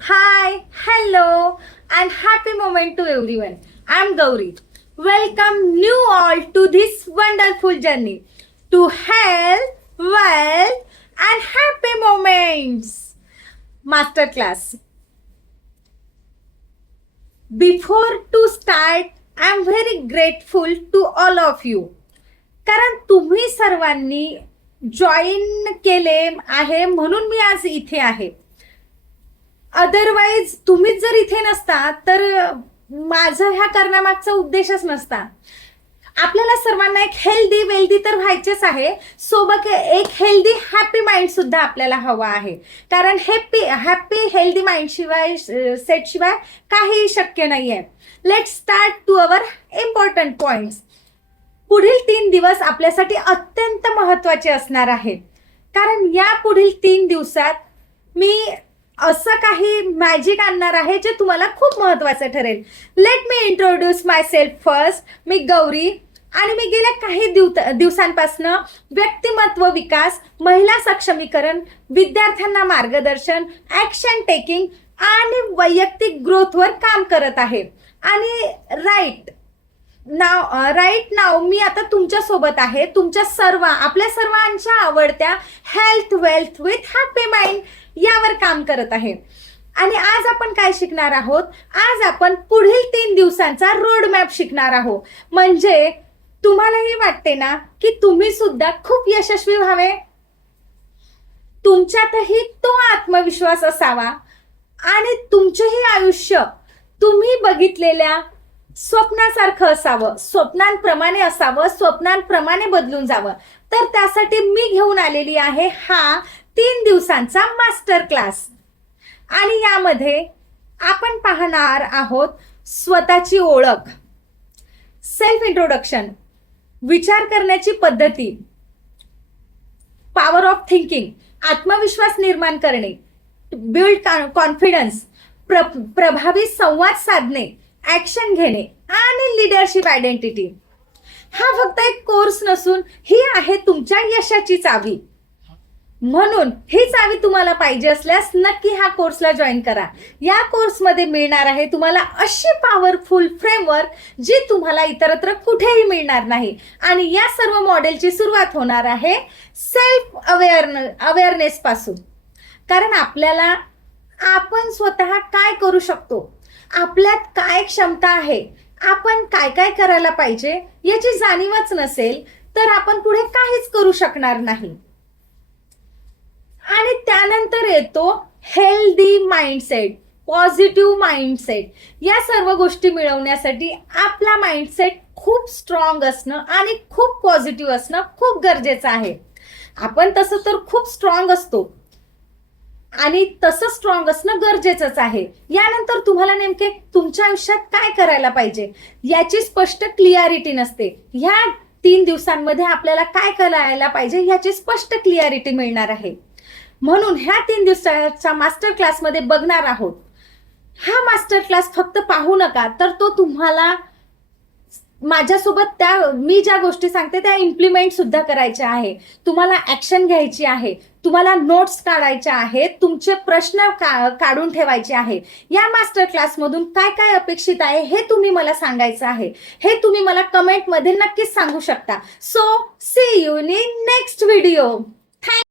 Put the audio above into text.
Hi, hello, and happy moment to everyone. I'm Gauri. Welcome you all to this wonderful journey to health, wealth, and happy moments. Masterclass. Before to start, I'm very grateful to all of you. कारण तुम्ही सर्वांनी join केले आहे म्हणून मी आज इथे आहे. Otherwise तुम्हीच जर इथे नसता तर माझं ह्या करण्यामागचा उद्देशच नसता. आपल्याला सर्वांना एक हेल्दी वेल्दी तर व्हायचेच आहे, सोबत एक हेल्दी हॅपी माइंड सुद्धा आपल्याला हवा आहे. कारण हॅपी हेल्दी माइंड शिवाय सेट शिवाय काही शक्य नाहीये. Let's start to our important points. पुढील 3 दिवस आपल्यासाठी अत्यंत महत्वाचे असणार आहेत. कारण या पुढील 3 दिवसात मी असं काही मॅजिक आणणार आहे जे तुम्हाला खूप महत्वाचं ठरेल. लेट मी इंट्रोड्यूस माय सेल्फ फर्स्ट. मी गौरी आणि मी गेल्या काही दिवसांपासून व्यक्तिमत्व विकास, महिला सक्षमीकरण, विद्यार्थ्यांना मार्गदर्शन, ॲक्शन टेकिंग आणि वैयक्तिक ग्रोथवर काम करत आहे. आणि राईट नाव मी आता तुमच्या सोबत आहे. आपल्या सर्वांच्या आवडत्या health wealth with happy mind यावर काम करत आहे. आणि आज आपण काय शिकणार आहोत? आज आपण पुढील 3 दिवसांचा रोड मॅप शिकणार आहोत. म्हणजे तुम्हालाही वाटते ना की तुम्ही सुद्धा खूप यशस्वी व्हावे, तुमच्यातही तो आत्मविश्वास असावा आणि तुमचेही आयुष्य तुम्ही बघितलेल्या स्वप्नासारखं असावं, स्वप्नांप्रमाणे असावं, स्वप्नांप्रमाणे बदलून जावं. तर त्यासाठी मी घेऊन आलेली आहे हा 3 दिवसांचा मास्टर क्लास. आणि यामध्ये आपण पाहणार आहोत स्वतःची ओळख, सेल्फ इंट्रोडक्शन, विचार करण्याची पद्धती, पॉवर ऑफ थिंकिंग, आत्मविश्वास निर्माण करणे, बिल्ड कॉन्फिडन्स, प्रभावी संवाद साधणे, ॲक्शन घेणे आणि लीडरशिप आयडेंटिटी. हा फक्त एक कोर्स नसून ही आहे तुमच्या यशाची चावी. म्हणून ही चावी तुम्हाला पाहिजे असल्यास नक्की ह्या कोर्सला जॉईन करा. या कोर्समध्ये मिळणार आहे तुम्हाला अशी पॉवरफुल फ्रेमवर्क जी तुम्हाला इतरत्र कुठेही मिळणार नाही. आणि या सर्व मॉडेलची सुरुवात होणार आहे सेल्फ अवेअरनेस पासून. कारण आपण स्वतः काय करू शकतो, आपल्यात काय क्षमता आहे, आपण काय काय करायला पाहिजे याची जाणीवच नसेल तर आपण पुढे काहीच करू शकणार नाही. आणि त्यानंतर येतो हेल्दी माइंडसेट, पॉझिटिव्ह माइंडसेट. या सर्व गोष्टी मिळवण्यासाठी आपला माइंडसेट खूप स्ट्रॉंग असणं आणि खूप पॉझिटिव्ह असणं खूप गरजेचं आहे. आपण तसं तर खूप स्ट्रॉंग असतो आणि तसं स्ट्रॉंग असणं गरजेचंच आहे. यानंतर तुम्हाला नेमके तुमच्या आयुष्यात काय करायला पाहिजे याची स्पष्ट क्लिअरिटी नसते. ह्या 3 दिवसांमध्ये आपल्याला काय करायला पाहिजे याची स्पष्ट क्लिअरिटी मिळणार आहे. म्हणून ह्या 3 दिवसाच्या मास्टर क्लासमध्ये बघणार आहोत. हा मास्टर क्लास फक्त पाहू नका, तर तो तुम्हाला माझ्यासोबत मी ज्या गोष्टी सांगते त्या इम्प्लिमेंट सुद्धा करायच्या आहे. तुम्हाला ॲक्शन घ्यायची आहे, तुम्हाला नोट्स काढायच्या आहेत, तुमचे प्रश्न काढून ठेवायचे आहे. या मास्टर क्लासमधून काय काय अपेक्षित आहे हे तुम्ही मला सांगायचं आहे. हे तुम्ही मला कमेंटमध्ये नक्कीच सांगू शकता. So C you in next video.